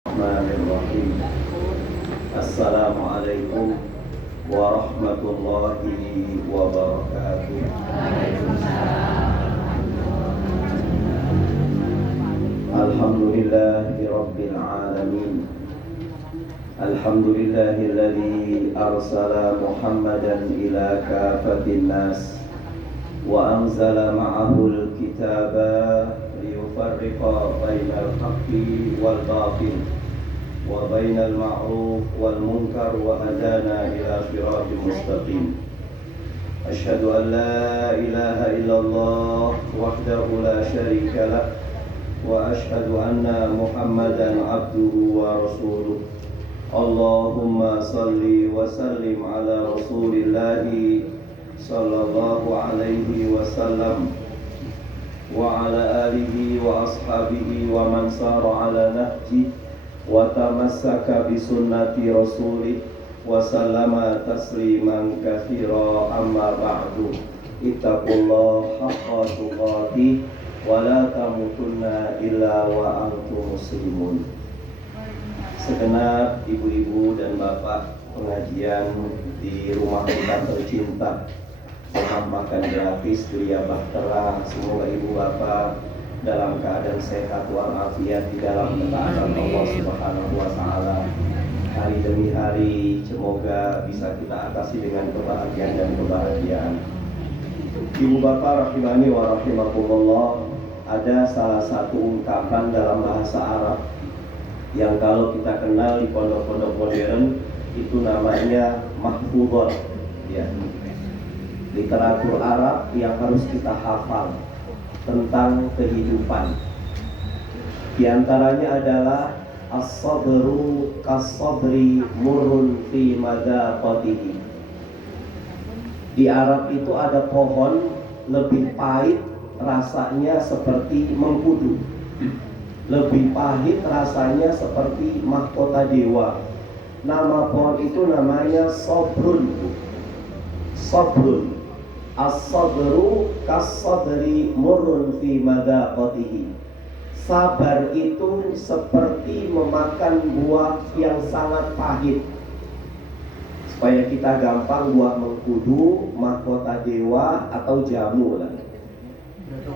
Bismillahirrahmanirrahim. Assalamualaikum warahmatullahi wabarakatuh. Alhamdulillahi rabbil alamin. Alhamdulillahilladzi arsala Muhammadan ila kafatin nas wa anzala ma'ahul kitaba liyufarriqa bainal haqqi wal batil wa bainal ma'ruf wal munkar wa hadana ila siratal mustaqim. Asyhadu an la ilaha illallah wahdahu la syarika lah wa asyhadu anna Muhammadan abduhu wa rasuluh. Allahumma salli wa sallim ala rasulillahi sallallahu alaihi wasallam wa ala alihi wa ashabihi wa man sara ala nahji wa tamassaka bi sunnati rasulih wa sallama tasliman katsira. Amma ba'du, ittaqullaha haqqa tuqatih wa la tamutunna illa wa antum muslimun. Segenap ibu-ibu dan bapak pengajian di rumah kita tercinta, rumah makan gratis Dulia Bahtera, semoga ibu bapak dalam keadaan sehat walafiat di dalam ketaatan Allah Subhanahu wa taala. Hari demi hari semoga bisa kita atasi dengan kebahagiaan dan kebahagiaan. Ibu bapak rahimani wa rahimakumullah, ada salah satu ungkapan dalam bahasa Arab yang kalau kita kenal di pondok-pondok modern itu namanya mahfudhah, ya. Literatur Arab yang harus kita hafal tentang kehidupan. Di antaranya adalah as-sabru kas-sabri murrun fi madaqatihi. Di Arab itu ada pohon lebih pahit rasanya seperti mengkudu, lebih pahit rasanya seperti mahkota dewa. Nama pohon itu namanya sobrun. Sobrun. As-sabru kas-sabri murrun fi madaqatihi. Sabar itu seperti memakan buah yang sangat pahit. Supaya kita gampang, buah mengkudu, mahkota dewa atau jamu lah.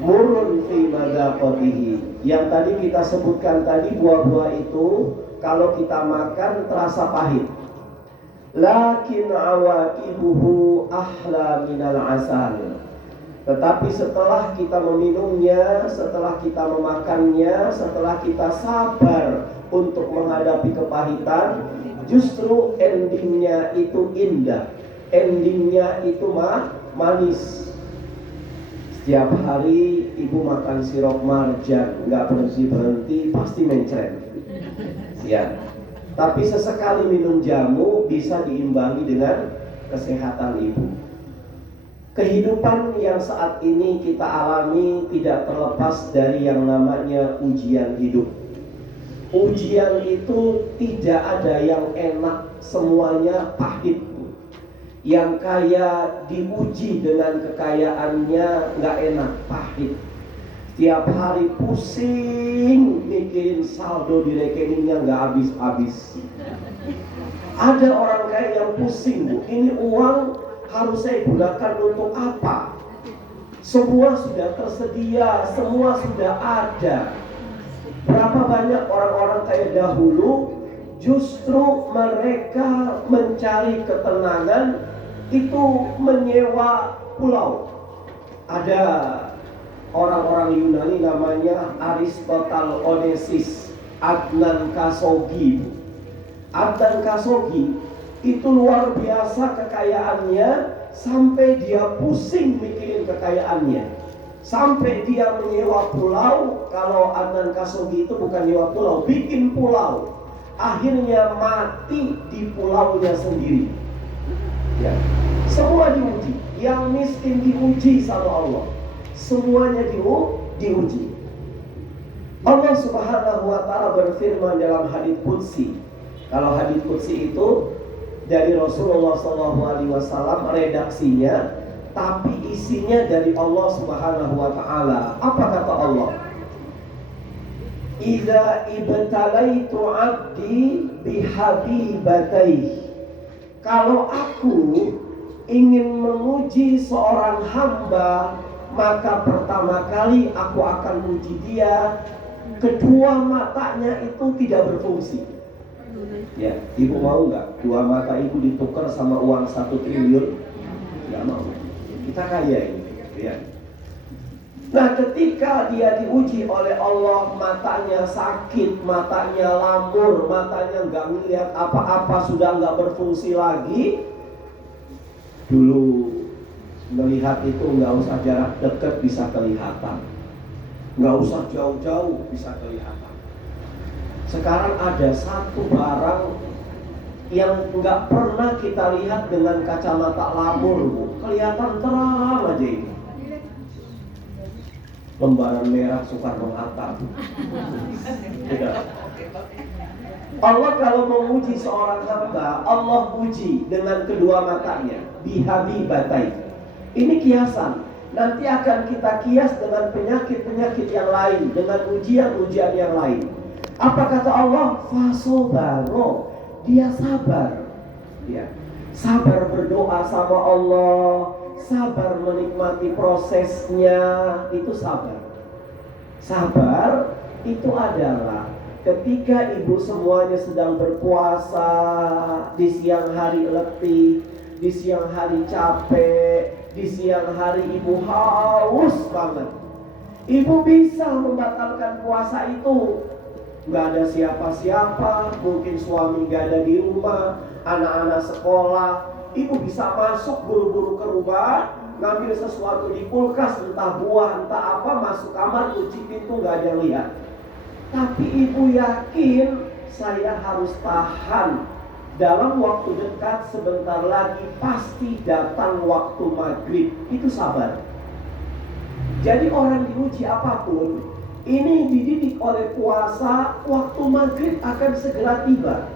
Murrun fi madaqatihi. Yang tadi kita sebutkan tadi, buah-buah itu kalau kita makan terasa pahit. Lakin awaqibuhu ahla minal asal. Tetapi setelah kita meminumnya, setelah kita memakannya, setelah kita sabar untuk menghadapi kepahitan, justru endingnya itu indah. Endingnya itu manis. Setiap hari ibu makan sirup marjan, nggak berhenti-berhenti, pasti mencret. Ya. Tapi sesekali minum jamu bisa diimbangi dengan kesehatan ibu. Kehidupan yang saat ini kita alami tidak terlepas dari yang namanya ujian hidup. Ujian itu tidak ada yang enak, semuanya pahit. Yang kaya diuji dengan kekayaannya nggak enak, pahit. Tiap hari pusing mikirin saldo di rekeningnya nggak habis-habis. Ada orang kaya yang pusing, Bu, ini uang harus saya gunakan untuk apa? Semua sudah tersedia, semua sudah ada. Berapa banyak orang-orang kaya dahulu justru mereka mencari ketenangan itu menyewa pulau. Ada orang-orang Yunani namanya Aristotle Onassis, Adnan Khashoggi. Adnan Khashoggi itu luar biasa kekayaannya, sampai dia pusing mikirin kekayaannya. Sampai dia menyewa pulau. Kalau Adnan Khashoggi itu bukan nyewa pulau, bikin pulau. Akhirnya mati di pulaunya sendiri. Ya. Semua diuji. Yang miskin diuji sama Allah. Semuanya diuji. Allah Subhanahu wa ta'ala berfirman dalam hadits qudsi. Kalau hadits qudsi itu dari Rasulullah SAW redaksinya, tapi isinya dari Allah Subhanahu wa ta'ala. Apa kata Allah? Idza ibtalaitu 'abdi bihabibatayhi. Kalau aku ingin menguji seorang hamba, maka pertama kali aku akan uji dia, kedua matanya itu tidak berfungsi. Ya, ibu mau nggak dua mata ibu ditukar sama uang 1 triliun? Nggak mau. Kita kaya ini, ya. Nah, ketika dia diuji oleh Allah, matanya sakit, matanya lamur, matanya nggak ngelihat apa-apa, sudah nggak berfungsi lagi. Dulu melihat itu nggak usah jarak dekat bisa kelihatan, nggak usah jauh-jauh bisa kelihatan. Sekarang ada satu barang yang nggak pernah kita lihat dengan kacamata lamur, kelihatan terang aja ini. Lembaran merah Soekarno-Hatta. Allah kalau menguji seorang hamba, Allah uji dengan kedua matanya, bihabibatai. Ini kiasan. Nanti akan kita kias dengan penyakit-penyakit yang lain, dengan ujian-ujian yang lain. Apa kata Allah? Fasobaro. Dia sabar. Ya. Sabar berdoa sama Allah, sabar menikmati prosesnya, itu sabar. Sabar itu adalah ketika ibu semuanya sedang berpuasa, di siang hari letih, di siang hari capek, di siang hari ibu haus banget. Ibu bisa membatalkan puasa itu. Gak ada siapa-siapa, mungkin suami gak ada di rumah, anak-anak sekolah. Ibu bisa masuk buru-buru ke rumah, ngambil sesuatu di kulkas, entah buah, entah apa, masuk kamar, kunci pintu, gak ada yang lihat. Tapi ibu yakin saya harus tahan. Dalam waktu dekat sebentar lagi pasti datang waktu maghrib. Itu sabar. Jadi orang diuji apapun, ini dididik oleh puasa, waktu maghrib akan segera tiba.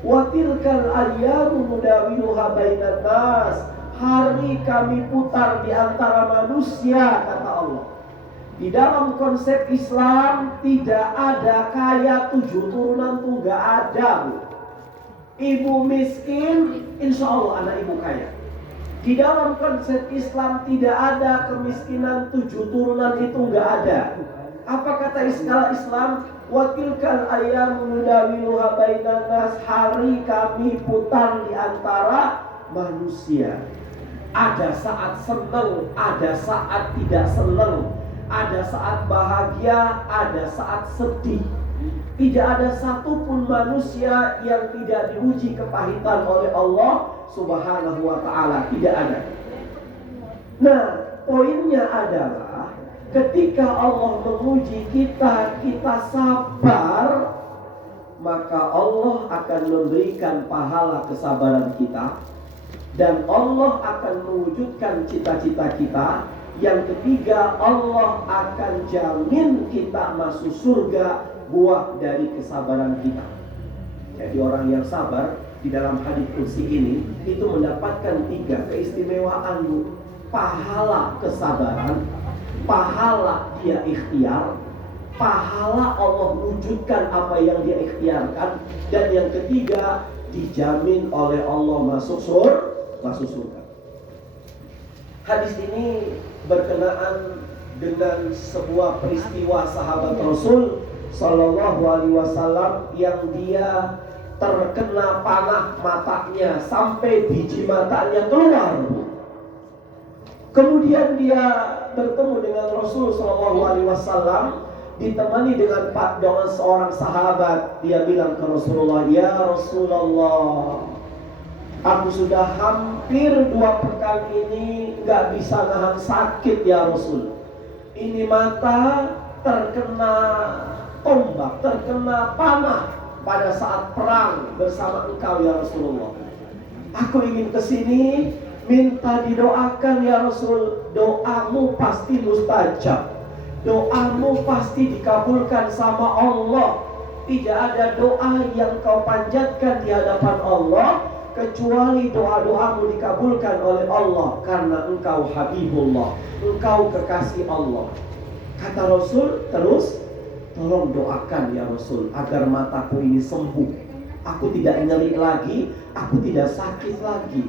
Wa tilkal ayyamu nudawiluha bainan nas. Hari kami putar di antara manusia, kata Allah. Di dalam konsep Islam tidak ada kaya 7 turunan tuh gak ada, Bu. Ibu miskin, insya Allah anak ibu kaya. Di dalam konsep Islam tidak ada kemiskinan 7 turunan, itu gak ada. Apa kata istilah Islam? Wa tilkal ayyamu nudawiluha bainan nas. Hari kami putar di antara manusia. Ada saat senang, ada saat tidak senang, ada saat bahagia, ada saat sedih. Tidak ada satupun manusia yang tidak diuji kepahitan oleh Allah Subhanahu wa ta'ala. Tidak ada. Nah, poinnya adalah ketika Allah menguji kita, kita sabar, maka Allah akan memberikan pahala kesabaran kita. Dan Allah akan mewujudkan cita-cita kita. Yang ketiga, Allah akan jamin kita masuk surga buah dari kesabaran kita. Jadi orang yang sabar di dalam hadits kursi ini itu mendapatkan 3 keistimewaan. Pahala kesabaran, pahala dia ikhtiar, pahala Allah wujudkan apa yang dia ikhtiarkan, dan yang ketiga dijamin oleh Allah masuk surga. Hadis ini berkenaan dengan sebuah peristiwa sahabat Rasul Sallallahu Alaihi Wasallam yang dia terkena panah matanya sampai biji matanya keluar. Kemudian dia bertemu dengan Rasul Sallallahu Alaihi Wasallam, ditemani dengan seorang sahabat. Dia bilang ke Rasulullah, "Ya Rasulullah, aku sudah hampir 2 pekan ini gak bisa nahan sakit ya Rasul. Ini mata terkena tombak, terkena panah pada saat perang bersama engkau ya Rasulullah. Aku ingin kesini, minta didoakan ya Rasul. Doamu pasti mustajab, doamu pasti dikabulkan sama Allah. Tidak ada doa yang kau panjatkan di hadapan Allah kecuali doa-doamu dikabulkan oleh Allah, karena engkau Habibullah, engkau kekasih Allah." Kata Rasul, terus tolong doakan ya Rasul agar mataku ini sembuh. Aku tidak nyeri lagi, aku tidak sakit lagi.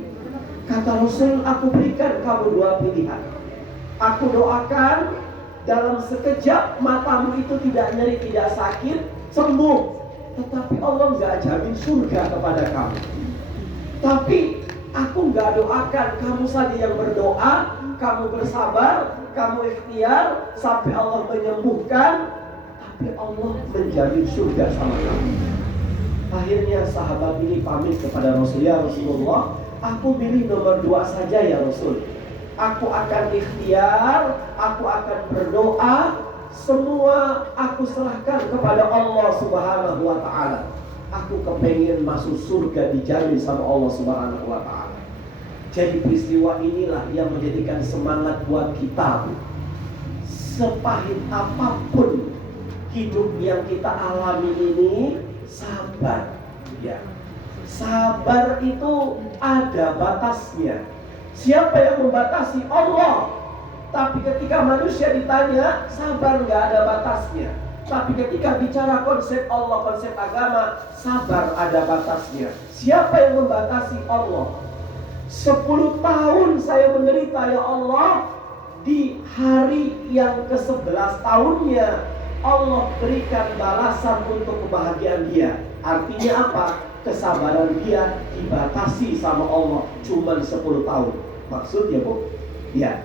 Kata Rasul, aku berikan kamu dua pilihan. Aku doakan dalam sekejap matamu itu tidak nyeri, tidak sakit, sembuh. Tetapi Allah nggak jamin surga kepada kamu. Tapi aku nggak doakan, kamu saja yang berdoa, kamu bersabar, kamu ikhtiar sampai Allah menyembuhkan. Tapi Allah menjamin surga sama kamu. Akhirnya sahabat ini pamit kepada Rasul, ya Rasulullah, aku pilih nomor 2 saja ya Rasul. Aku akan ikhtiar, aku akan berdoa, semua aku serahkan kepada Allah Subhanahu wa ta'ala. Aku kepengen masuk surga dijamin sama Allah Subhanahu wa ta'ala. Jadi peristiwa inilah yang menjadikan semangat buat kita. Sepahit apapun hidup yang kita alami ini, sabar. Ya. Sabar itu ada batasnya. Siapa yang membatasi? Allah. Tapi ketika manusia ditanya, sabar nggak ada batasnya. Tapi ketika bicara konsep Allah, konsep agama, sabar ada batasnya. Siapa yang membatasi? Allah. 10 tahun saya menderita ya Allah. Di hari yang ke-11 tahunnya Allah berikan balasan untuk kebahagiaan dia. Artinya apa? Kesabaran dia dibatasi sama Allah cuma 10 tahun. Maksudnya Bu? Ya.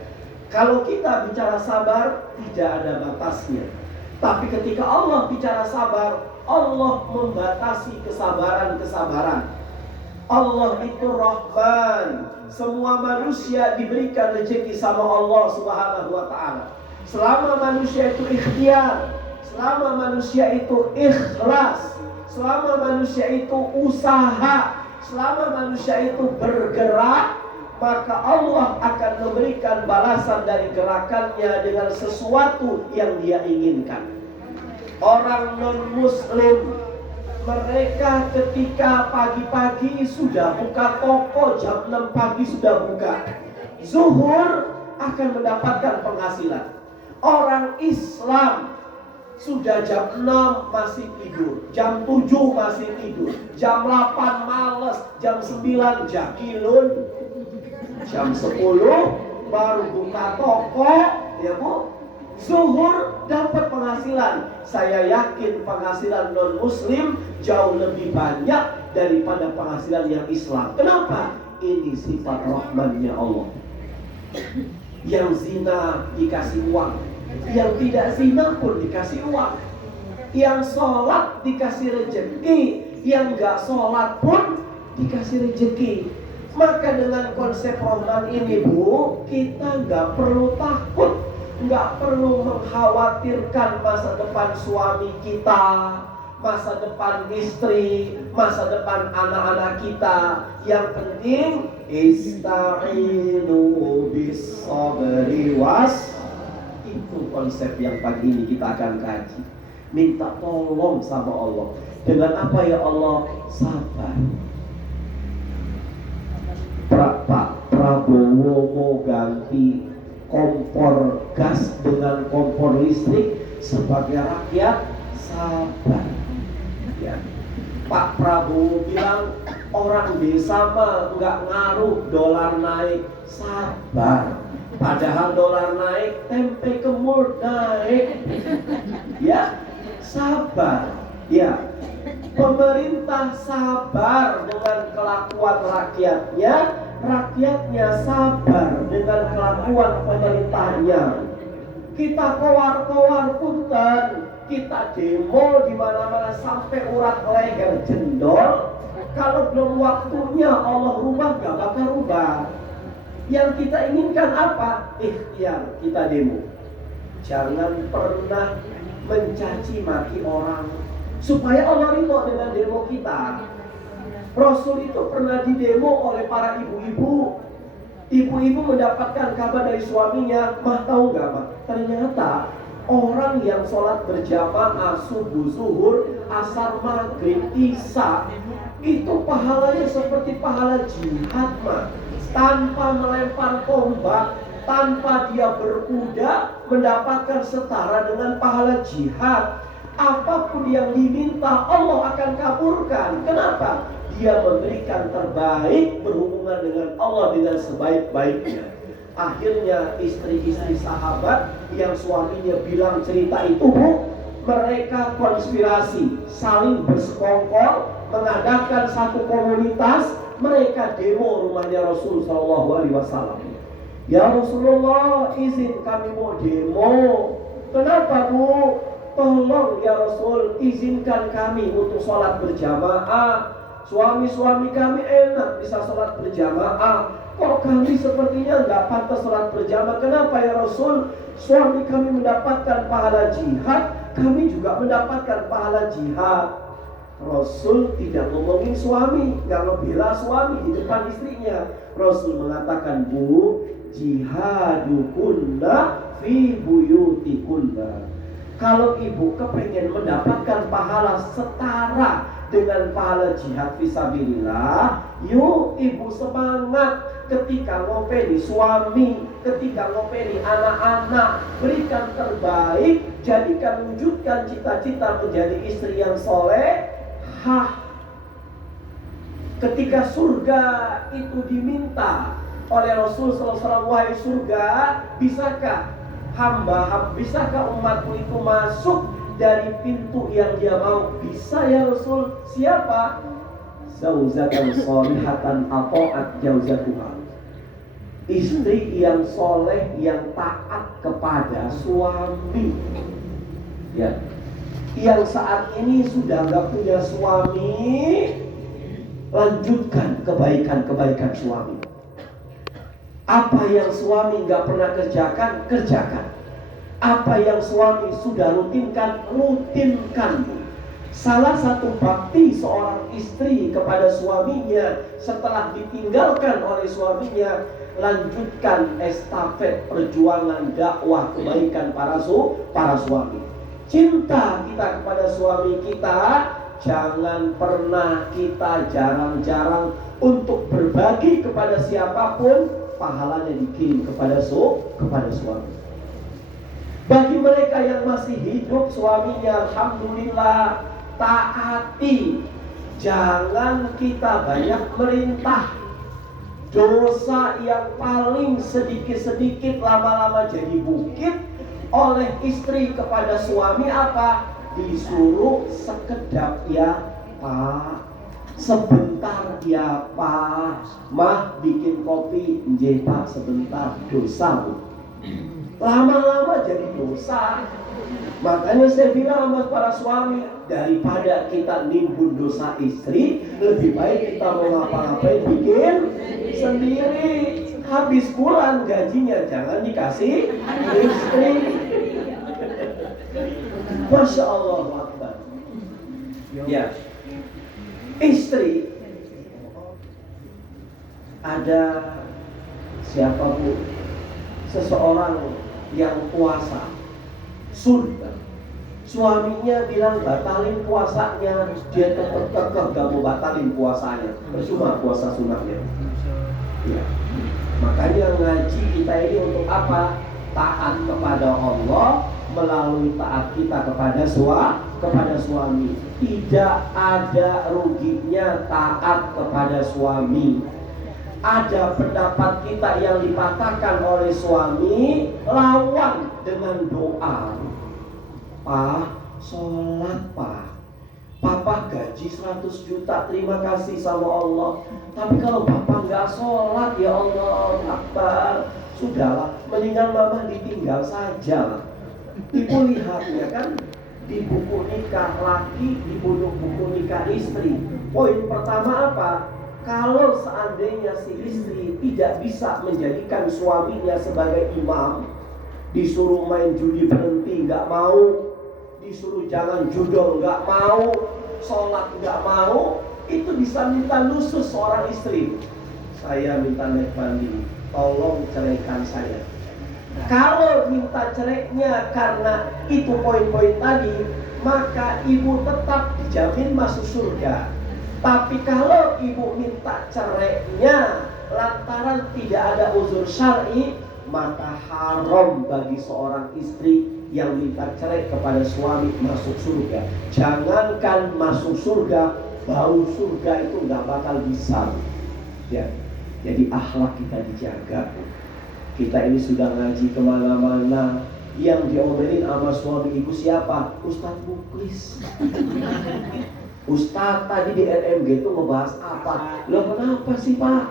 Kalau kita bicara sabar, tidak ada batasnya. Tapi ketika Allah bicara sabar, Allah membatasi kesabaran-kesabaran. Allah itu Rahman. Semua manusia diberikan rezeki sama Allah Subhanahu wa ta'ala. Selama manusia itu ikhtiar, selama manusia itu ikhlas, selama manusia itu usaha, selama manusia itu bergerak, maka Allah akan memberikan balasan dari gerakannya dengan sesuatu yang dia inginkan. Orang non-muslim, mereka ketika pagi-pagi sudah buka toko, jam 6 pagi sudah buka, zuhur akan mendapatkan penghasilan. Orang Islam sudah jam 6 masih tidur, jam 7 masih tidur, jam 8 males, jam 9 jagilun, jam 10 baru buka toko, ya Bu. Zuhur dapat penghasilan. Saya yakin penghasilan non-muslim jauh lebih banyak daripada penghasilan yang Islam. Kenapa? Ini sifat rahmannya Allah. Yang zina dikasih uang, yang tidak zina pun dikasih uang. Yang sholat dikasih rezeki, yang gak sholat pun dikasih rezeki. Maka dengan konsep Rahman ini Bu, kita gak perlu takut, gak perlu mengkhawatirkan masa depan suami kita, masa depan istri, masa depan anak-anak kita. Yang penting ista'inu bis-sabri was. Itu konsep yang pagi ini kita akan kaji. Minta tolong sama Allah. Dengan apa ya Allah? Sabar. Pak Prabowo mau ganti kompor gas dengan kompor listrik. Sebagai rakyat, sabar. Ya. Pak Prabowo bilang orang desa mah nggak ngaruh dolar naik, sabar. Padahal dolar naik, tempe kemul naik. Ya, sabar. Ya, pemerintah sabar dengan kelakuan rakyatnya, rakyatnya sabar dengan kelakuan pemerintahnya. Kita kowar-kowar punten, kita demo di mana-mana sampai urat leher jendol. Kalau belum waktunya Allah rubah, gak bakal rubah. Yang kita inginkan apa? Ikhtiar, kita demo. Jangan pernah mencaci maki orang, supaya Allah ridho dengan demo kita. Rasul itu pernah didemo oleh para ibu-ibu. Ibu-ibu mendapatkan kabar dari suaminya, mah tahu gak mah? Ternyata orang yang sholat berjamaah subuh, zuhur, asar, maghrib, isya, itu pahalanya seperti pahala jihad mah. Tanpa melempar tombak, tanpa dia berkuda, mendapatkan setara dengan pahala jihad. apapun yang diminta Allah akan kabulkan. Kenapa? Dia memberikan terbaik berhubungan dengan Allah dengan sebaik-baiknya. Akhirnya istri-istri sahabat yang suaminya bilang cerita itu, mereka konspirasi, saling bersekongkol, mengadakan satu komunitas. Mereka demo rumahnya Rasul SAW. Ya Rasulullah, izin kami mau demo. Kenapa Bu? Tolong ya Rasul, izinkan kami untuk sholat berjamaah. Suami-suami kami enak bisa sholat berjamaah. Kok kami sepertinya nggak pantas sholat berjamaah? Kenapa ya Rasul? Suami kami mendapatkan pahala jihad, kami juga mendapatkan pahala jihad. Rasul tidak ngomongin suami, nggak ngebela suami di depan istrinya. Rasul mengatakan, Bu, jihadukunna fi buyutikunna. Kalau ibu kepengen mendapatkan pahala setara dengan pahala jihad fisabilillah, yuk ibu semangat ketika ngopeni suami, ketika ngopeni anak-anak, berikan terbaik, jadikan, wujudkan cita-cita menjadi istri yang soleh. Ketika surga itu diminta oleh Rasul SAW, wahai surga, bisakah bisakah umatku itu masuk dari pintu yang dia mau? Bisa ya Rasul. Siapa? Zaujatan sholihatan ata'at jauzatuha. Istri yang soleh, yang taat kepada suami. Ya, yang saat ini sudah gak punya suami, lanjutkan kebaikan-kebaikan suami. Apa yang suami gak pernah kerjakan, kerjakan. Apa yang suami sudah rutinkan, rutinkan. Salah satu bakti seorang istri kepada suaminya setelah ditinggalkan oleh suaminya, lanjutkan estafet perjuangan dakwah kebaikan para suami. Cinta kita kepada suami kita, jangan pernah kita jarang-jarang untuk berbagi kepada siapapun, pahalanya dikirim kepada suami. Bagi mereka yang masih hidup suaminya, alhamdulillah, taati. Jangan kita banyak merintah. Dosa yang paling sedikit-sedikit lama-lama jadi bukit oleh istri kepada suami apa? Disuruh sekedap ya Pak, sebentar ya Pak, Mah bikin kopi, nje Pak sebentar, dosa Bu. Lama-lama jadi dosa. Makanya saya bilang sama para suami, daripada kita nimbun dosa istri, lebih baik kita mau ngapa-ngapain bikin sendiri. Habis bulan gajinya jangan dikasih istri. Masya Allah Akbar. Ya, istri ada siapa Bu? Seseorang yang puasa surga. Suaminya bilang batalin puasanya, dia tetap gak mau batalin puasanya, percuma puasa sunatnya. Ya. Makanya ngaji kita ini untuk apa? Taat kepada Allah melalui taat kita kepada suami. Tidak ada ruginya taat kepada suami. Ada pendapat kita yang dipatahkan oleh suami, lawan dengan doa. Pak, sholat Pak. Papa gaji 100 juta, terima kasih sama Allah. Tapi kalau Papa nggak sholat, ya Allah Akbar, sudahlah, mendingan Mama ditinggal saja. Ibu lihat ya kan, di buku nikah laki, di buku nikah istri. Poin pertama apa? Kalau seandainya si istri tidak bisa menjadikan suaminya sebagai imam, disuruh main judi berhenti nggak mau, disuruh jangan judol nggak mau, sholat nggak mau, itu bisa minta nusus seorang istri. Saya minta naik banding, tolong ceraikan saya. Kalau minta cerainya karena itu poin-poin tadi, maka ibu tetap dijamin masuk surga. Tapi kalau ibu minta cerainya lantaran tidak ada uzur syar'i, maka haram bagi seorang istri yang minta cerai kepada suami masuk surga. Jangankan masuk surga, bau surga itu nggak bakal bisa. Ya, jadi akhlak kita dijaga. Kita ini sudah ngaji kemana-mana, yang diomelin sama suami ibu siapa? Ustadz Muklis. Ustadz tadi di RMG itu ngebahas apa? Loh kenapa sih Pak?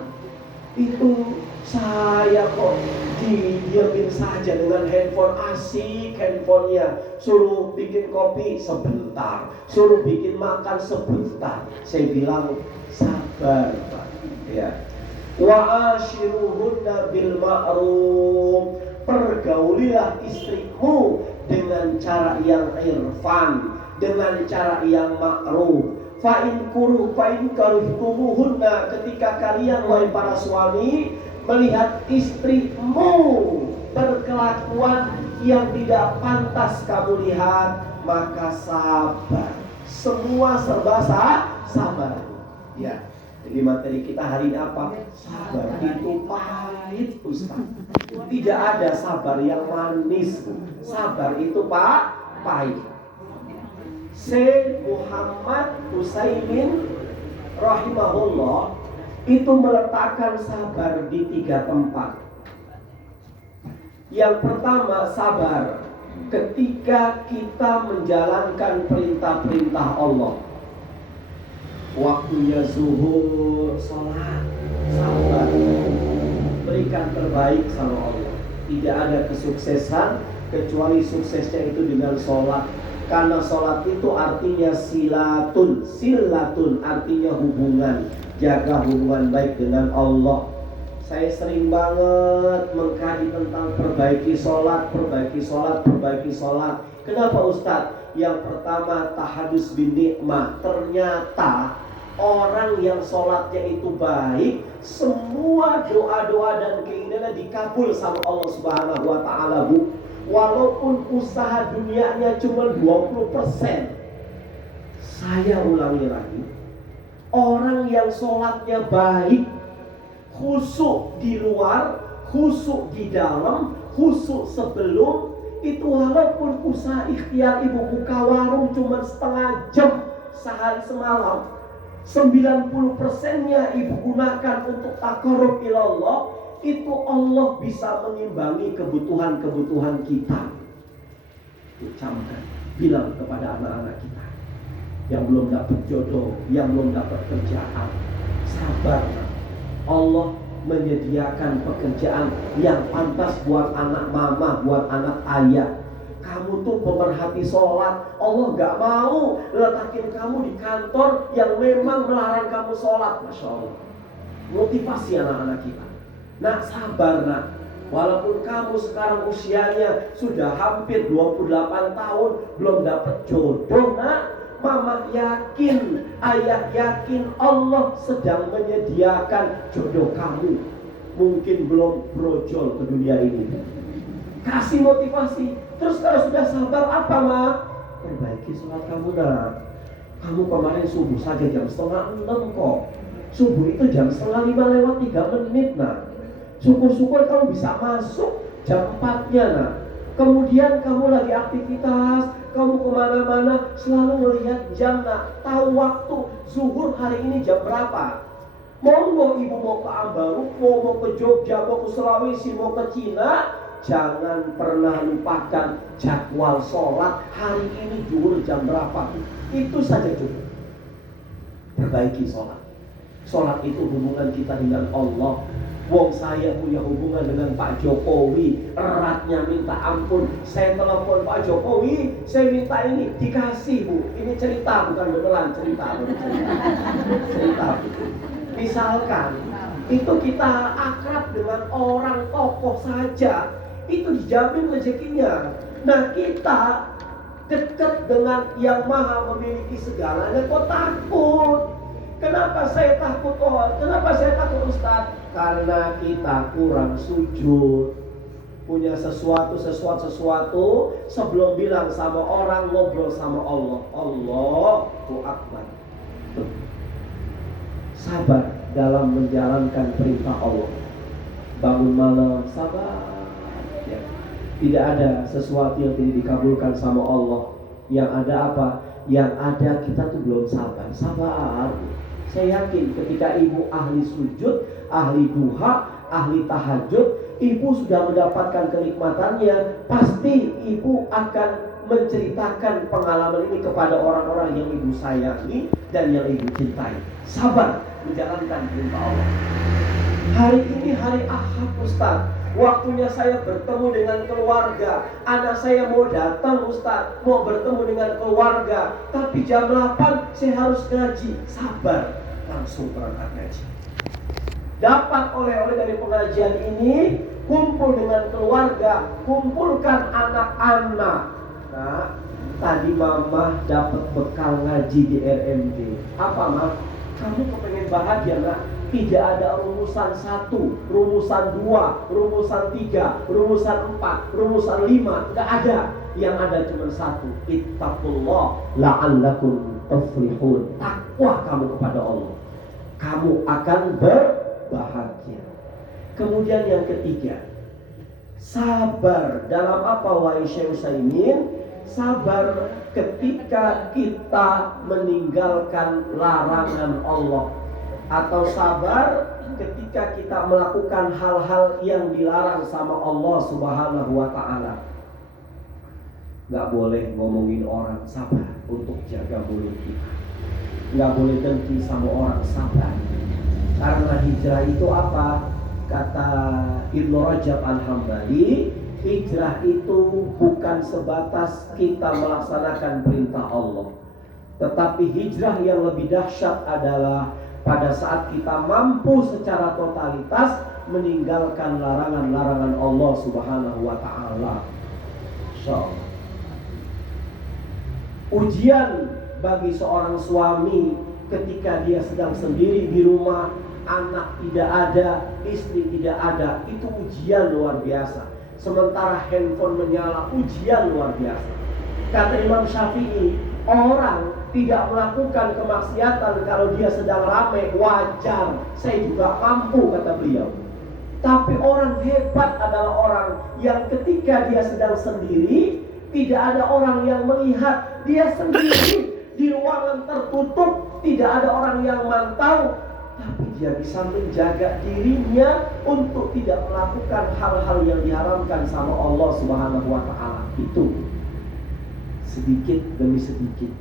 Itu saya kok didiamin saja dengan handphone, asik handphonenya. Suruh bikin kopi sebentar, suruh bikin makan sebentar. Saya bilang sabar Pak. Ya. Wa ashiruhunna bil ma'ruf. Pergaulilah istrimu dengan cara yang irfan, dengan cara yang ma'ruf. Fa'in karuhtumuhunna, ketika kalian wahai para suami melihat istrimu berkelakuan yang tidak pantas kamu lihat, maka sabar. Semua serba sabar. Ya. Jadi materi kita hari ini apa? Sabar itu pahit, Ustaz. Tidak ada sabar yang manis. Sabar itu pahit. Syekh Muhammad Utsaimin rahimahullah itu meletakkan sabar di 3 tempat. Yang pertama, sabar ketika kita menjalankan perintah-perintah Allah. Waktunya zuhur, sholat, sabar, berikan terbaik sama Allah. Tidak ada kesuksesan kecuali suksesnya itu dengan sholat. Karena sholat itu artinya silatun artinya hubungan. Jaga hubungan baik dengan Allah. Saya sering banget mengkaji tentang perbaiki sholat. Kenapa Ustadz? Yang pertama, tahadus bin nikmah. Ternyata orang yang sholatnya itu baik, semua doa-doa dan keinginannya dikabul sama Allah Subhanahu wa ta'ala, Bu. Walaupun usaha dunianya cuma 20%. Saya ulangi lagi, orang yang sholatnya baik, khusyuk di luar, khusyuk di dalam, khusyuk sebelum, itu walaupun usaha ikhtiar ibu buka warung cuma setengah jam sehari semalam, 90%-nya ibu gunakan untuk taqarrub ilallah, itu Allah bisa mengimbangi kebutuhan-kebutuhan kita. Ucapkan, bilang kepada anak-anak kita yang belum dapat jodoh, yang belum dapat kerjaan, sabar. Allah menyediakan pekerjaan yang pantas buat anak mama, buat anak ayah. Kamu tuh pemerhati sholat, Allah gak mau letakin kamu di kantor yang memang melarang kamu sholat. Masya Allah, motivasi anak-anak kita. Nak, sabar nak. Walaupun kamu sekarang usianya sudah hampir 28 tahun belum dapat jodoh, nak, mama yakin, ayah yakin Allah sedang menyediakan jodoh kamu. Mungkin belum brojol ke dunia ini. Kasih motivasi. Terus kalau sudah sabar apa, Ma? Perbaiki sholat kamu, nak. Kamu kemarin subuh saja jam 5:30 kok. Subuh itu jam 4:30 lewat 3 menit, nak. Syukur-syukur kamu bisa masuk jam 4-nya, nak. Kemudian kamu lagi aktivitas, kamu kemana-mana, selalu melihat jam, nak. Tahu waktu zuhur hari ini jam berapa. Monggo ibu mau ke Ambaruk, mau ke Jogja, mau ke Sulawesi, mau ke Cina, jangan pernah lupakan jadwal sholat hari ini zuhur jam berapa. Itu saja cukup. Perbaiki sholat. Sholat itu hubungan kita dengan Allah. Wong saya punya hubungan dengan Pak Jokowi, eratnya minta ampun. Saya telepon Pak Jokowi, saya minta ini, dikasih, Bu. Ini cerita, bukan beneran cerita. Misalkan itu kita akrab dengan orang tokoh saja, itu dijamin rezekinya. Nah, kita dekat dengan yang maha memiliki segalanya, kok takut? Kenapa saya takut, Kenapa saya takut, Ustaz? Karena kita kurang sujud. Punya sesuatu sebelum bilang sama orang, ngobrol sama Allah. Allahu Akbar. Sabar dalam menjalankan perintah Allah. Bangun malam, sabar. Ya. Tidak ada sesuatu yang tidak dikabulkan sama Allah. Yang ada apa? Yang ada kita tuh belum sabar. Sabar. Saya yakin ketika ibu ahli sujud, ahli duha, ahli tahajud, ibu sudah mendapatkan kenikmatannya. Pasti ibu akan menceritakan pengalaman ini kepada orang-orang yang ibu sayangi dan yang ibu cintai. Sabar menjalankan perintah Allah. Hari ini hari Ahad, Ustaz. Waktunya saya bertemu dengan keluarga. Anak saya mau datang, Ustaz, mau bertemu dengan keluarga. Tapi jam 8 saya harus ngaji. Sabar, langsung berangkat ngaji. Dapat oleh-oleh dari pengajian ini, kumpul dengan keluarga, kumpulkan anak-anak. Nah, tadi mama dapat bekal ngaji di RMD. Apa, Ma? Kamu kepengen bahagia, Nak? Tidak ada rumusan 1, rumusan 2, rumusan 3, rumusan 4, rumusan 5. Tidak ada. Yang ada cuma 1. Ittaqullah la'allakum tuflihun. Takwa kamu kepada Allah, kamu akan berbahagia. Kemudian yang ketiga, sabar dalam apa, wahai Syekh Utsaimin? Sabar ketika kita meninggalkan larangan Allah, atau sabar ketika kita melakukan hal-hal yang dilarang sama Allah Subhanahu wa ta'ala. Gak boleh ngomongin orang, sabar untuk jaga mulut kita. Gak boleh dengki sama orang, sabar. Karena hijrah itu apa? Kata Ibnu Rajab Al-Hambali, hijrah itu bukan sebatas kita melaksanakan perintah Allah, tetapi hijrah yang lebih dahsyat adalah pada saat kita mampu secara totalitas meninggalkan larangan-larangan Allah Subhanahu wa ta'ala. Insyaallah. Ujian bagi seorang suami ketika dia sedang sendiri di rumah, anak tidak ada, istri tidak ada, itu ujian luar biasa. Sementara handphone menyala, ujian luar biasa. Kata Imam Syafi'i, orang tidak melakukan kemaksiatan kalau dia sedang ramai, wajar. Saya juga mampu, kata beliau. Tapi orang hebat adalah orang yang ketika dia sedang sendiri, tidak ada orang yang melihat, dia sendiri di ruangan tertutup, tidak ada orang yang mantau, tapi dia bisa menjaga dirinya untuk tidak melakukan hal-hal yang diharamkan sama Allah Subhanahu wa ta'ala. Itu sedikit demi sedikit.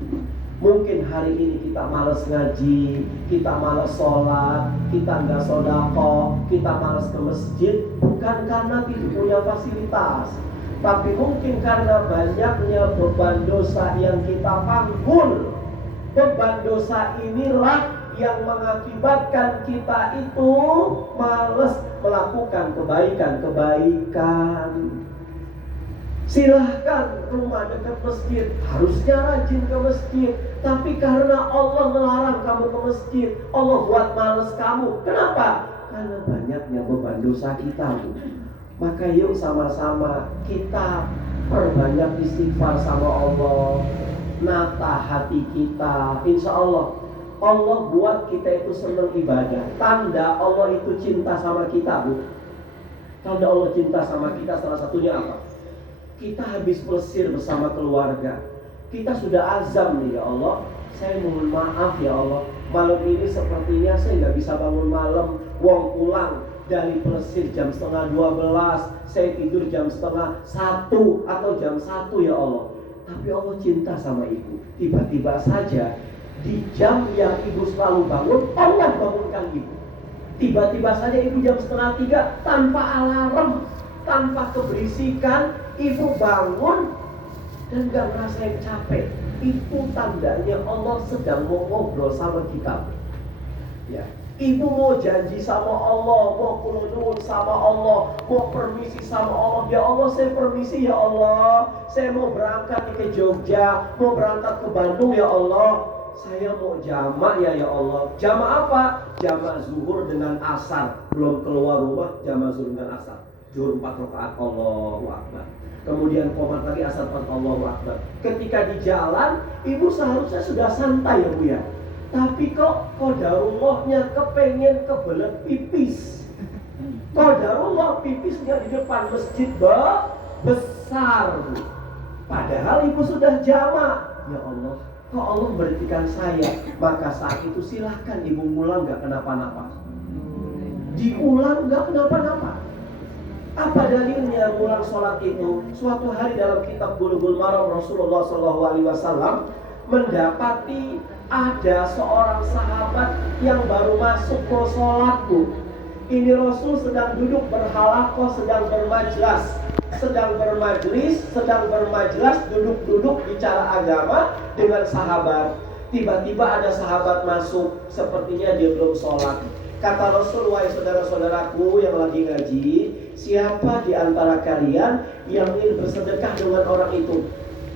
Mungkin hari ini kita malas ngaji, kita malas sholat, kita nggak sodaqoh, kita malas ke masjid, bukan karena tidak punya fasilitas, tapi mungkin karena banyaknya beban dosa yang kita panggul. Beban dosa inilah yang mengakibatkan kita itu malas melakukan kebaikan-kebaikan. Silahkan rumah dekat masjid, harusnya rajin ke masjid, tapi karena Allah melarang kamu ke masjid, Allah buat males kamu. Kenapa? Karena banyaknya beban dosa kita. Maka yuk sama-sama kita perbanyak istighfar sama Allah, nata hati kita. Insya Allah Allah buat kita itu senang ibadah. Tanda Allah itu cinta sama kita, Bu. Tanda Allah cinta sama kita salah satunya apa? Kita habis plesir bersama keluarga, kita sudah azam nih, ya Allah, saya mohon maaf ya Allah, malam ini sepertinya saya nggak bisa bangun malam. Wong pulang dari plesir jam 11:30, saya tidur jam 12:30 atau jam 1 ya Allah. Tapi Allah cinta sama ibu. Tiba-tiba saja di jam yang ibu selalu bangun, Allah bangunkan ibu. Tiba-tiba saja ibu jam 2:30 tanpa alarm, tanpa keberisikan, ibu bangun dan gak ngerasain capek. Itu tandanya Allah sedang mau ngobrol sama kita. Ya, ibu mau janji sama Allah, mau kunut sama Allah, mau permisi sama Allah. Ya Allah, saya permisi ya Allah, saya mau berangkat ke Jogja, mau berangkat ke Bandung ya Allah, saya mau jamak ya Allah. Jamak apa? Jamak zuhur dengan asar. Belum keluar rumah, jamak zuhur dengan asar. Zuhur 4 rakaat, Allahu Akbar. Kemudian qomat lagi, asar 4, Allahu Akbar. Ketika di jalan, ibu seharusnya sudah santai ya Bu ya. Tapi kok qadarullahnya kepengen kebelet pipis. Qadarullah pipisnya di depan masjid, besar. Padahal ibu sudah jamak. Ya Allah, kok Allah berhentikan saya? Maka saat itu silahkan ibu ngulang, gak kenapa-napa. Diulang gak kenapa-napa. Apa dalilnya ngulang sholat itu? Suatu hari dalam kitab Bulughul Maram, Rasulullah SAW mendapati ada seorang sahabat yang baru masuk ke sholatku. Ini Rasul sedang duduk berhalaqah, sedang bermajlis, duduk-duduk bicara agama dengan sahabat. Tiba-tiba ada sahabat masuk, sepertinya dia belum sholat. Kata Rasul, wahai saudara-saudaraku yang lagi ngaji, siapa di antara kalian yang ingin bersedekah dengan orang itu?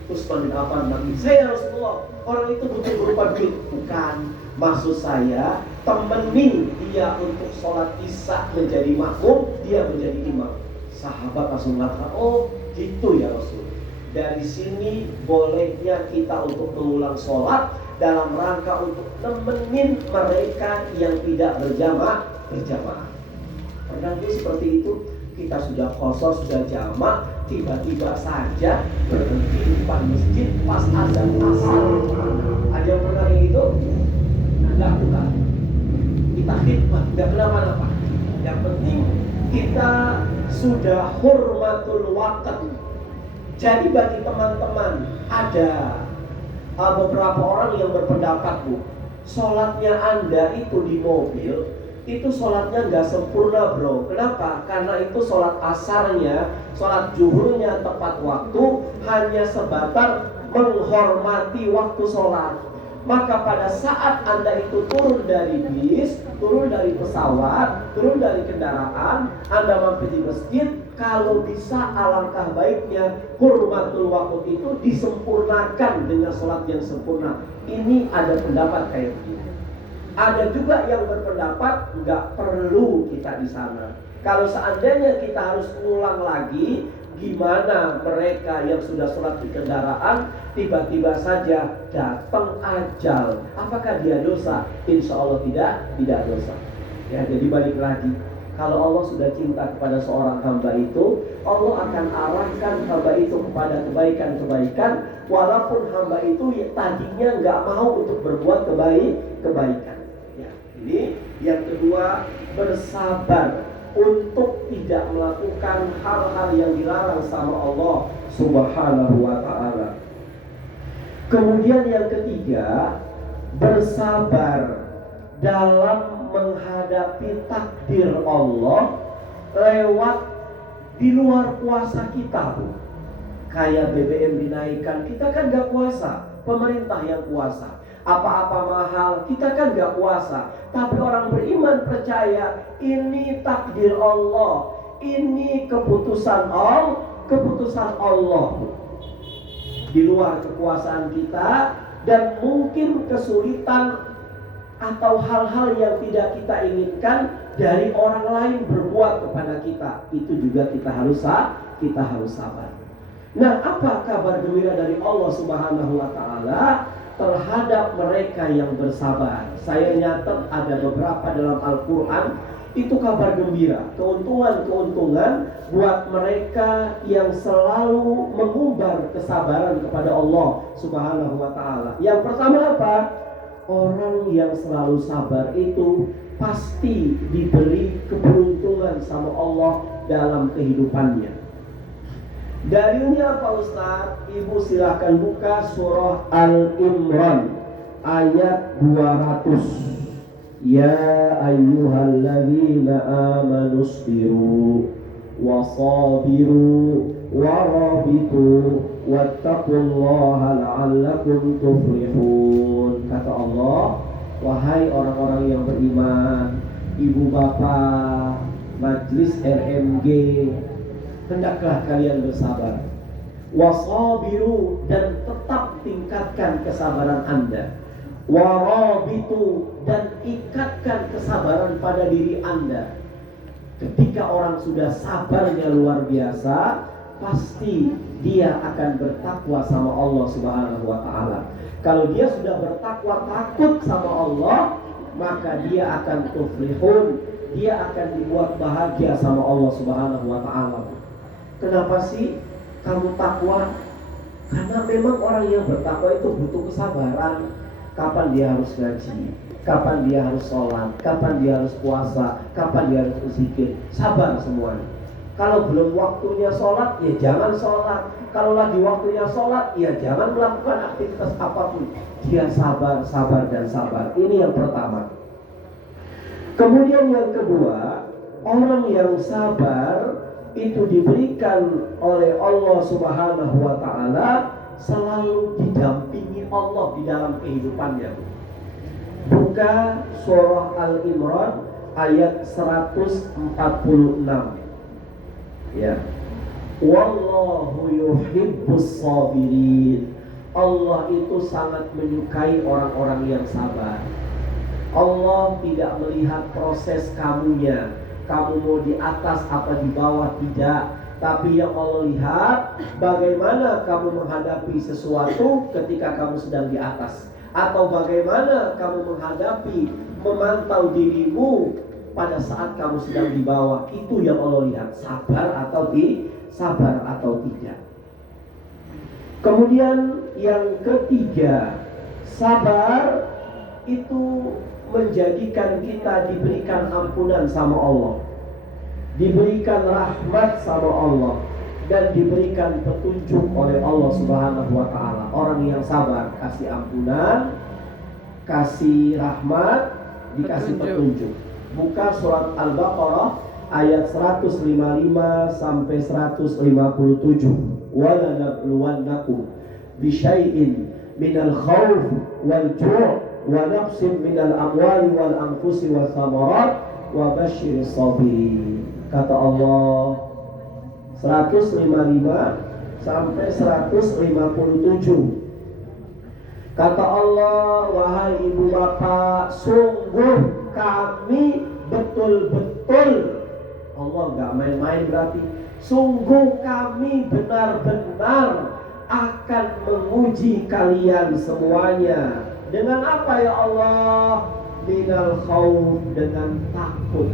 Utsman bin Affan bilang, saya Rasulullah, orang itu butuh berupa duit. Bukan, maksud saya temenin dia untuk sholat isya menjadi makmum, dia menjadi imam. Sahabat langsung mengatakan, oh gitu ya Rasul. Dari sini bolehnya kita untuk mengulang sholat dalam rangka untuk nemenin mereka yang tidak berjamaah. Pernah seperti itu? Kita sudah kosor, sudah jamak, tiba-tiba saja berhenti di depan masjid pas azan asar. Ada yang pernah kayak gitu? Enggak, bukan. Kita khidmat, enggak kenapa-napa. Yang penting kita sudah hurmatul waqt. Jadi bagi teman-teman, ada beberapa orang yang berpendapat, Bu, sholatnya Anda itu di mobil, itu sholatnya nggak sempurna, bro. Kenapa? Karena itu sholat asarnya, sholat zuhurnya tepat waktu, hanya sebatas menghormati waktu sholat. Maka pada saat Anda itu turun dari bis, turun dari pesawat, turun dari kendaraan, Anda mampir di masjid, kalau bisa alangkah baiknya hurmatul waktu itu disempurnakan dengan sholat yang sempurna. Ini ada pendapat kayak begini. Ada juga yang berpendapat nggak perlu kita di sana. Kalau seandainya kita harus ulang lagi, gimana mereka yang sudah sholat di kendaraan tiba-tiba saja datang ajal? Apakah dia dosa? Insya Allah tidak dosa. Ya, jadi balik lagi. Kalau Allah sudah cinta kepada seorang hamba itu, Allah akan arahkan hamba itu kepada kebaikan-kebaikan, walaupun hamba itu tadinya nggak mau untuk berbuat kebaikan. Ya, ini yang kedua, bersabar untuk tidak melakukan hal-hal yang dilarang sama Allah Subhanahu wa ta'ala. Kemudian yang ketiga, bersabar dalam menghadapi takdir Allah lewat di luar kuasa kita, Bu. Kayak BBM dinaikkan, kita kan gak kuasa, pemerintah yang kuasa. Apa-apa mahal, kita kan gak kuasa. Tapi orang beriman percaya ini takdir Allah, ini keputusan Allah di luar kekuasaan kita. Dan mungkin kesulitan atau hal-hal yang tidak kita inginkan dari orang lain berbuat kepada kita, itu juga kita harus sabar. Nah, apa kabar gembira dari Allah Subhanahu wa ta'ala terhadap mereka yang bersabar? Saya nyatet ada beberapa dalam Al-Quran, itu kabar gembira, keuntungan buat mereka yang selalu mengumbar kesabaran kepada Allah Subhanahu wa ta'ala. Yang pertama apa? Orang yang selalu sabar itu pasti diberi keberuntungan sama Allah dalam kehidupannya. Dalilnya Pak Ustaz, Ibu silahkan buka surah Al-Imran ayat 200. Ya ayyuhalladzina amanu sabiru wasabiru warabitu wattaqullaha la'allakum tuflihun. Kata Allah, wahai orang-orang yang beriman, ibu bapak, majelis RMG, hendaklah kalian bersabar. Wasabiru, dan tetap tingkatkan kesabaran Anda. Warabitu, dan ikatkan kesabaran pada diri Anda. Ketika orang sudah sabarnya luar biasa, pasti dia akan bertakwa sama Allah Subhanahu wa ta'ala. Kalau dia sudah bertakwa, takut sama Allah, maka dia akan tuflihun, dia akan dibuat bahagia sama Allah Subhanahu wa ta'ala. Kenapa sih? kamu takwa? Karena memang orang yang bertakwa itu butuh kesabaran. Kapan dia harus ngaji, kapan dia harus sholat, kapan dia harus puasa, kapan dia harus berzikir. Sabar semuanya. Kalau belum waktunya sholat, ya jangan sholat. Kalau lagi waktunya sholat, ya jangan melakukan aktivitas apapun. Dia sabar, sabar, dan sabar. Ini yang pertama. Kemudian yang kedua, orang yang sabar itu diberikan oleh Allah Subhanahu wa Ta'ala selalu didampingi Allah di dalam kehidupannya. Buka surah Al-Imran ayat 146. Ya. Wallahu yuhibbus sabirin. Allah itu sangat menyukai orang-orang yang sabar. Allah tidak melihat proses kamunya, kamu mau di atas apa di bawah, tidak. Tapi yang Allah lihat bagaimana kamu menghadapi sesuatu ketika kamu sedang di atas, atau bagaimana kamu menghadapi, memantau dirimu pada saat kamu sedang di bawah. Itu yang Allah lihat, sabar atau tidak. Kemudian yang ketiga, sabar itu menjadikan kita diberikan ampunan sama Allah, diberikan rahmat sama Allah, dan diberikan petunjuk oleh Allah Subhanahu wa Ta'ala. Orang yang sabar kasih ampunan, kasih rahmat, dikasih petunjuk. Buka surat Al-Baqarah ayat 155 sampai 157. Wala nabluwannakum bisyai'in minal khawf wal ju' wa naqsim minal amwali wal anfusi was samarat wa basyiris sabirin. Kata Allah 155 sampai 157. Kata Allah, wahai ibu bapak, sungguh kami betul-betul, Allah gak main-main berarti, sungguh kami benar-benar akan menguji kalian semuanya. Dengan apa ya Allah? Minal khawf, dengan takut.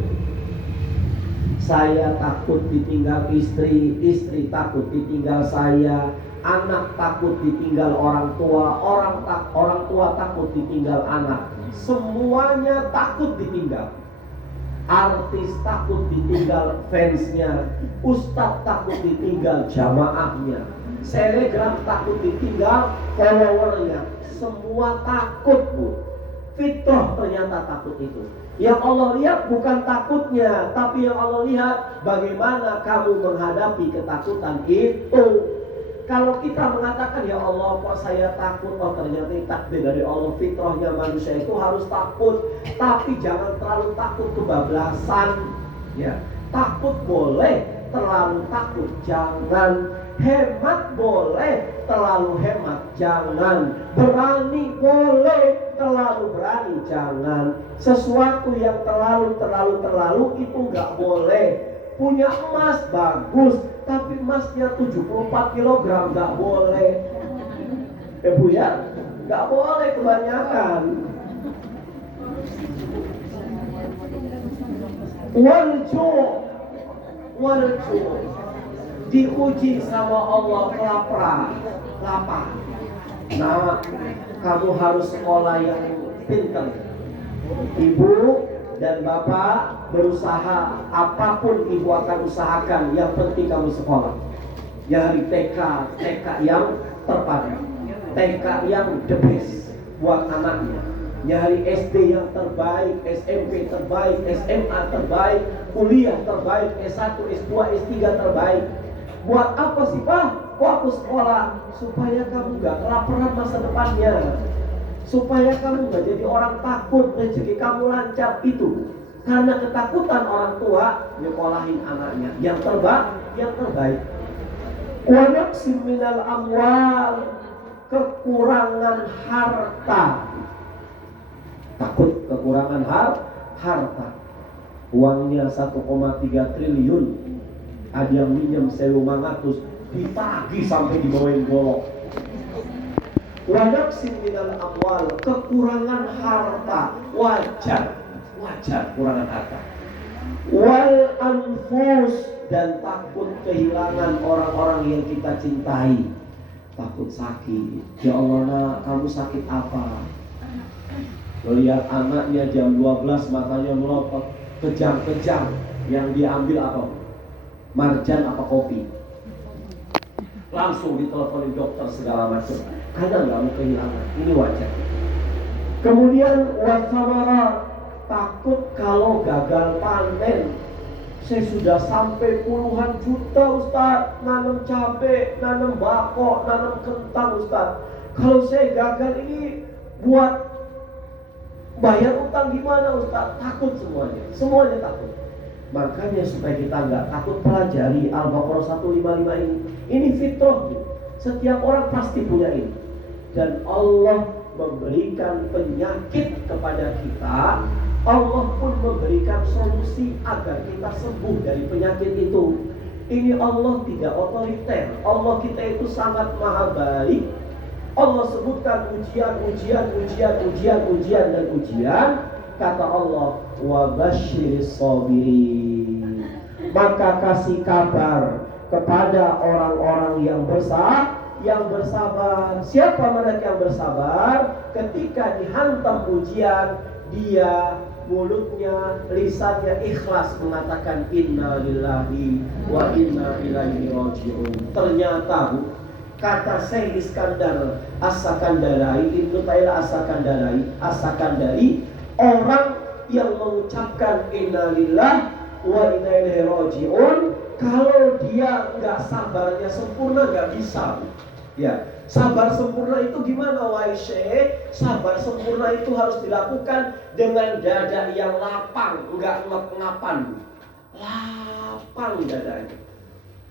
Saya takut ditinggal istri, istri takut ditinggal saya, anak takut ditinggal orang tua, orang tua takut ditinggal anak. Semuanya takut ditinggal. Artis takut ditinggal fansnya, ustadz takut ditinggal jamaahnya, selebgram takut ditinggal followernya. Semua takut, Bu. Fitrah ternyata takut itu. Yang Allah lihat bukan takutnya, tapi yang Allah lihat bagaimana kamu menghadapi ketakutan itu. Kalau kita mengatakan, ya Allah kok saya takut, oh ternyata takdir dari Allah, fitrahnya manusia itu harus takut. Tapi jangan terlalu takut kebablasan. Ya, takut boleh, terlalu takut jangan. Hemat boleh, terlalu hemat jangan. Berani boleh, terlalu berani jangan. Sesuatu yang terlalu itu nggak boleh. Punya emas bagus, tapi emasnya 74 kg nggak boleh. Bu ya, nggak boleh kebanyakan. Warju diuji sama Allah, lapar. Nah, kamu harus sekolah yang pintar. Ibu dan bapak berusaha, apapun ibu akan usahakan, yang penting kamu sekolah. Dari TK yang terpadu, TK yang the best buat anaknya. Nyari SD yang terbaik, SMP terbaik, SMA terbaik, kuliah terbaik, S1, S2, S3 terbaik. Buat apa sih Pak? Kok aku sekolah? Supaya kamu gak kelaparan masa depannya, supaya kamu gak jadi orang takut, rezeki kamu lancar. Itu karena ketakutan orang tua nyekolahin anaknya yang terbaik. Wa naqsim minal amwal, kekurangan harta. Takut kekurangan harta. Uangnya 1,3 triliun, ada yang minjem 1.500, ditagih sampai dibawain golok. Wa naqsim minal amwal, kekurangan harta. Wajar kurangan harta. wal anfus, dan takut kehilangan orang-orang yang kita cintai. Takut sakit. Ya Allah, nak, kamu sakit apa? Melihat anaknya jam 12 matanya melotot, kejang-kejang, yang diambil apa? Marjan apa kopi? Langsung diteleponin dokter segala macam, karena nggak mau kehilangan. Ini wajar. Kemudian wasamara, takut kalau gagal panen. Saya sudah sampai puluhan juta Ustaz, nanam cabai, nanam bako, nanam kentang Ustaz. Kalau saya gagal ini buat bayar utang gimana Ustaz? Takut semuanya takut. Makanya supaya kita nggak takut, pelajari Al-Baqarah 155 ini. Ini fitrah. Setiap orang pasti punya ini. Dan Allah memberikan penyakit kepada kita. Allah pun memberikan solusi agar kita sembuh dari penyakit itu. Ini Allah tidak otoriter. Allah kita itu sangat maha baik. Allah sebutkan ujian. Kata Allah, wa basyiris sabirin. Maka kasih kabar kepada orang-orang yang bersabar. Siapa mereka yang bersabar? Ketika dihantam ujian, dia mulutnya, lisannya ikhlas mengatakan inna lillahi wa inna ilaihi raji'un. Ternyata kata Syekh Iskandar As-Sakandari, Ibnu Taimiyah As-Sakandari, orang yang mengucapkan inna lillahi wa inna ilaihi raji'un, kalau dia nggak sabarnya sempurna nggak bisa. Ya, sabar sempurna itu gimana wahai Syekh? Sabar sempurna itu harus dilakukan dengan dada yang lapang, enggak ngap-ngapan. Lapang dadanya.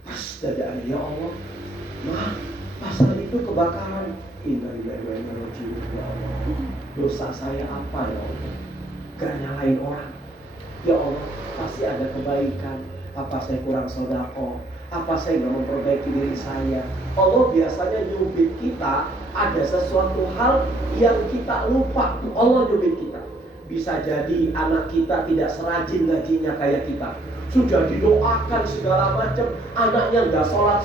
Pas dadanya, ya Allah. Nah, pasar itu kebakaran. Innalillahi wa inna ilaihi raji'un. Ya Allah, dosa saya apa ya Allah? Gak nyalain orang. Ya Allah, pasti ada kebaikan. Apa saya kurang sedekah? Apa saya nggak memperbaiki diri saya? Allah biasanya nyubit kita, ada sesuatu hal yang kita lupa. Allah nyubit kita. Bisa jadi anak kita tidak serajin ngajinya kayak kita. Sudah didoakan segala macam, anaknya nggak sholat.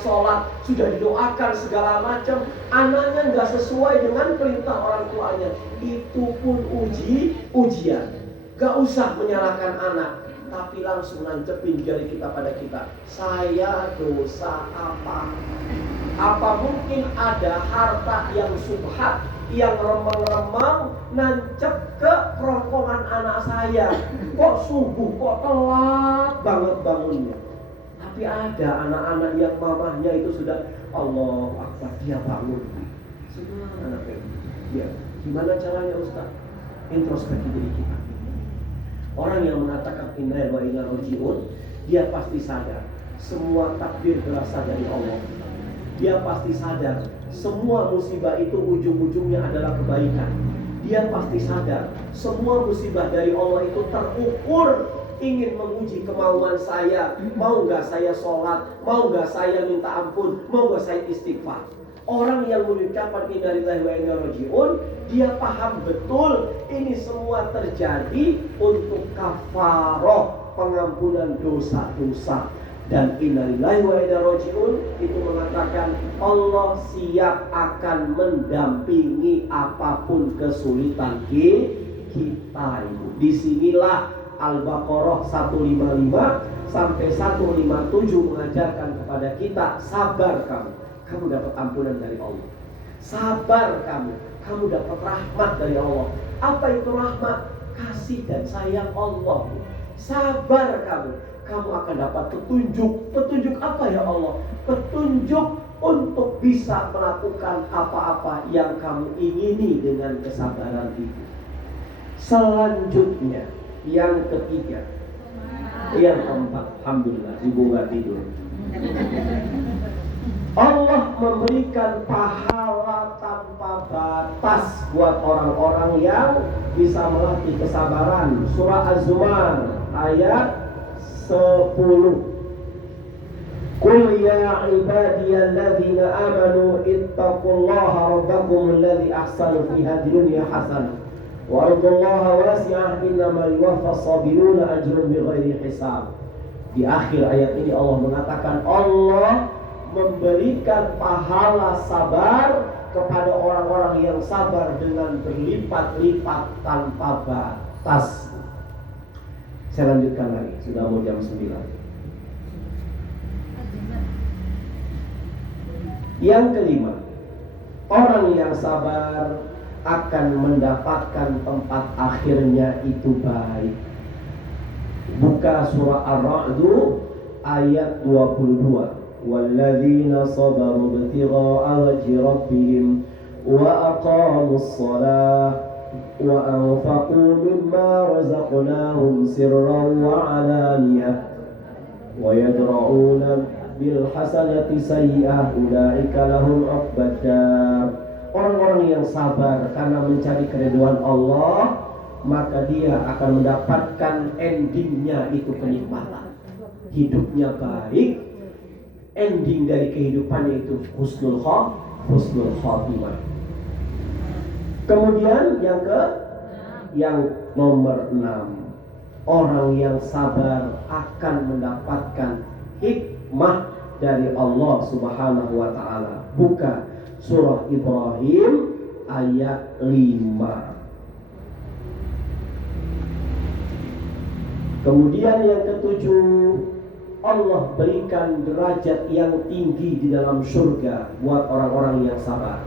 Sudah didoakan segala macam, anaknya nggak sesuai dengan perintah orang tuanya. Itu pun ujian. Gak usah menyalahkan anak, tapi langsung nancepin jari kita pada kita. Saya dosa apa? Apa mungkin ada harta yang subhat, yang remang-remang nancep ke kerongkongan anak saya? Kok subuh, kok telat banget bangunnya? Tapi ada anak-anak yang mamahnya itu sudah Allah Akbar, dia bangun. Semua anaknya. Ya, gimana caranya Ustaz? Introspeksi diri kita. Orang yang mengatakan inna wa inna raji'un, dia pasti sadar semua takdir berasal dari Allah. Dia pasti sadar semua musibah itu ujung-ujungnya adalah kebaikan. Dia pasti sadar semua musibah dari Allah itu terukur ingin menguji kemauan saya. Mau gak saya sholat? Mau gak saya minta ampun? Mau gak saya istighfar? Orang yang mengucapkan inna lillahi wa inna raji'un, dia paham betul ini semua terjadi untuk kafaroh, pengampunan dosa-dosa. Dan inna lillahi wa inna raji'un itu mengatakan Allah siap akan mendampingi apapun kesulitan kita itu. Disinilah Al-Baqarah 155 sampai 157 mengajarkan kepada kita, sabar kamu dapat ampunan dari Allah. Sabar kamu dapat rahmat dari Allah. Apa itu rahmat? Kasih dan sayang Allah. Sabar kamu akan dapat petunjuk. Petunjuk apa ya Allah? Petunjuk untuk bisa melakukan apa-apa yang kamu ingini dengan kesabaran itu. Selanjutnya, yang ketiga, yang keempat, alhamdulillah, ibu gak tidur. Allah memberikan pahala tanpa batas buat orang-orang yang bisa melatih kesabaran. Surah Az-Zumar ayat 10. Qul ya ibadiyalladzina amanu ittaqullaha rabbakum alladzi ahsanu fi hadhihi dunya hasanah Wa ardallaha wasi'ah innama yuwaffas sabiruna ajrun bighairi hisab. Di akhir ayat ini Allah mengatakan Allah memberikan pahala sabar kepada orang-orang yang sabar dengan berlipat-lipat tanpa batas. Saya lanjutkan lagi, sudah mau jam 9. Yang kelima, orang yang sabar akan mendapatkan tempat akhirnya itu baik. Buka surah Ar-Ra'd ayat 22. Walladzina sabaru ibtigha'a wajhi rabbihim wa aqamus shalah wa anfaqu mimma razaqnahum sirran wa 'alaniyah wa yadra'una bil hasanati sayyi'ah ulaika lahum 'uqbad dar. Orang-orang yang sabar karena mencari keridhaan Allah, maka dia akan mendapatkan endingnya itu kenikmatan. Hidupnya baik, ending dari kehidupannya itu husnul khotimah. Kemudian yang nomor 6, orang yang sabar akan mendapatkan hikmah dari Allah Subhanahu wa taala. Buka surah Ibrahim ayat 5. Kemudian yang ketujuh, Allah berikan derajat yang tinggi di dalam surga buat orang-orang yang sabar.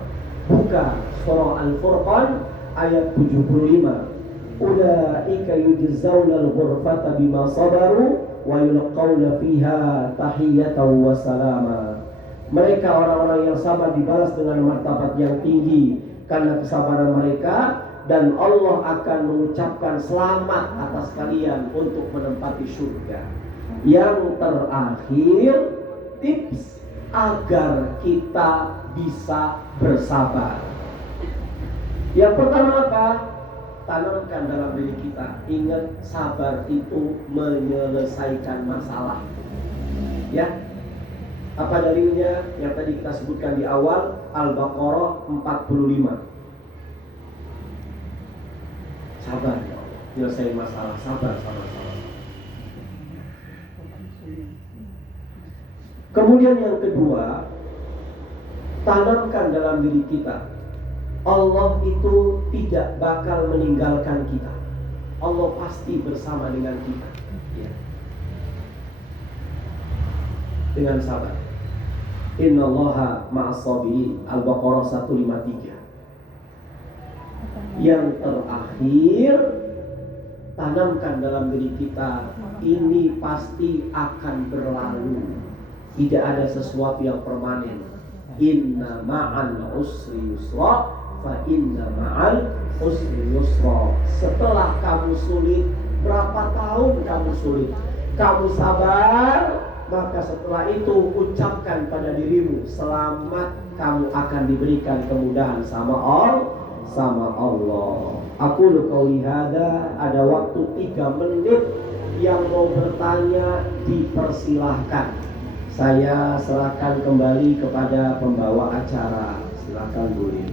Buka surah Al-Furqan ayat 75. Ulaika yujzauna al-ghurfata bima sabaru wa yulqauna fiha tahiyatan wa salama. Mereka orang-orang yang sabar dibalas dengan martabat yang tinggi karena kesabaran mereka, dan Allah akan mengucapkan selamat atas kalian untuk menempati surga. Yang terakhir, tips agar kita bisa bersabar. Yang pertama apa? Tanamkan dalam diri kita. Ingat, sabar itu menyelesaikan masalah. Ya. Apa dalilnya? Yang tadi kita sebutkan di awal, Al-Baqarah 45. Sabar ya Allah, nyelesain masalah, sabar. Kemudian yang kedua, tanamkan dalam diri kita, Allah itu tidak bakal meninggalkan kita. Allah pasti bersama dengan kita ya. Dengan sabar. Innallaha ma'as-sabirin, Al-Baqarah 153. Yang terakhir, tanamkan dalam diri kita, ini pasti akan berlalu. Tidak ada sesuatu yang permanen. Inna ma'al usri yusra, fa inna ma'al usri yusra. Setelah kamu sulit, berapa tahun kamu sulit, kamu sabar, maka setelah itu ucapkan pada dirimu, selamat, kamu akan diberikan kemudahan sama Allah. Aku qauli hada, ada waktu 3 menit. Yang mau bertanya dipersilahkan. Saya serahkan kembali kepada pembawa acara. Silakan boleh.